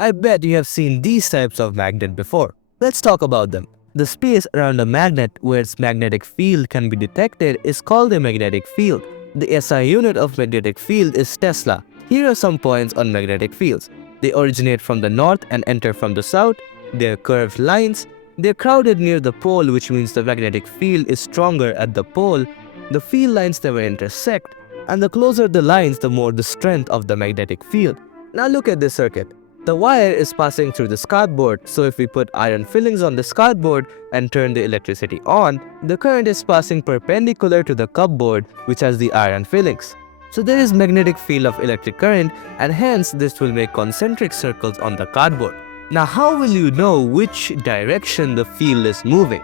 I bet you have seen these types of magnet before. Let's talk about them. The space around a magnet where its magnetic field can be detected is called a magnetic field. The SI unit of magnetic field is Tesla. Here are some points on magnetic fields. They originate from the north and enter from the south. They are curved lines. They are crowded near the pole, which means the magnetic field is stronger at the pole. The field lines never intersect, and the closer the lines, the more the strength of the magnetic field. Now look at this circuit. The wire is passing through this cardboard, so if we put iron fillings on this cardboard and turn the electricity on, the current is passing perpendicular to the cupboard which has the iron fillings. So there is magnetic field of electric current, and hence this will make concentric circles on the cardboard. Now how will you know which direction the field is moving?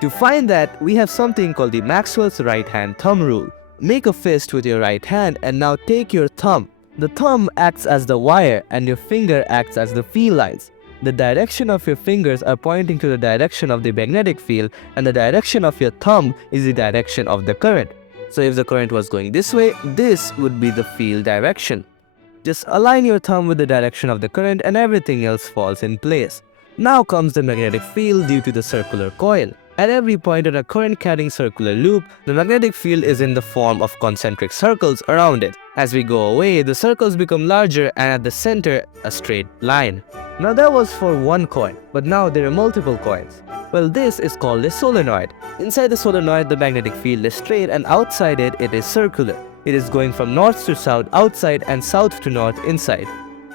To find that, we have something called the Maxwell's right hand thumb rule. Make a fist with your right hand and now take your thumb. The thumb acts as the wire and your finger acts as the field lines. The direction of your fingers are pointing to the direction of the magnetic field, and the direction of your thumb is the direction of the current. So if the current was going this way, this would be the field direction. Just align your thumb with the direction of the current and everything else falls in place. Now comes the magnetic field due to the circular coil. At every point on a current-carrying circular loop, the magnetic field is in the form of concentric circles around it. As we go away, the circles become larger and at the center, a straight line. Now that was for one coin, but now there are multiple coins. Well, this is called a solenoid. Inside the solenoid, the magnetic field is straight, and outside it, it is circular. It is going from north to south outside and south to north inside.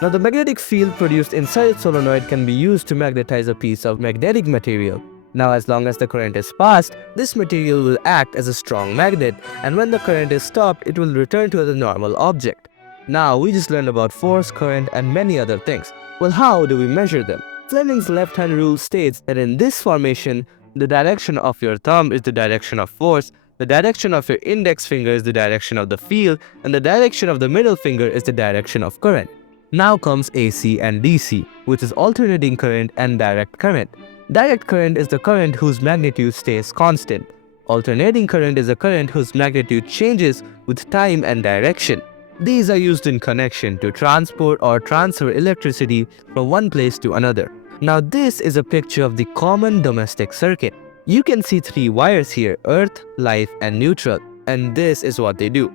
Now the magnetic field produced inside the solenoid can be used to magnetize a piece of magnetic material. Now as long as the current is passed, this material will act as a strong magnet, and when the current is stopped, it will return to the normal object. Now we just learned about force, current, and many other things. Well, how do we measure them? Fleming's left-hand rule states that in this formation, the direction of your thumb is the direction of force, the direction of your index finger is the direction of the field, and the direction of the middle finger is the direction of current. Now comes AC and DC, which is alternating current and direct current. Direct current is the current whose magnitude stays constant. Alternating current is a current whose magnitude changes with time and direction. These are used in connection to transport or transfer electricity from one place to another. Now this is a picture of the common domestic circuit. You can see three wires here: earth, life, and neutral, and this is what they do.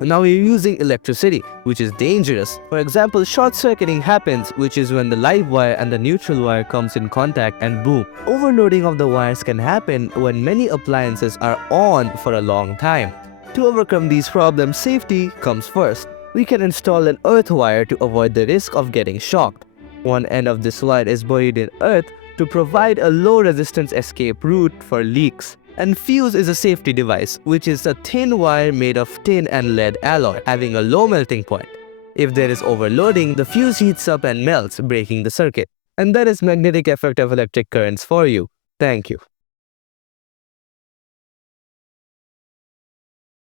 Now we're using electricity, which is dangerous. For example, short circuiting happens, which is when the live wire and the neutral wire comes in contact and boom. Overloading of the wires can happen when many appliances are on for a long time. To overcome these problems, safety comes first. We can install an earth wire to avoid the risk of getting shocked. One end of this wire is buried in earth to provide a low resistance escape route for leaks. And fuse is a safety device, which is a thin wire made of tin and lead alloy, having a low melting point. If there is overloading, the fuse heats up and melts, breaking the circuit. And that is magnetic effect of electric currents for you. Thank you.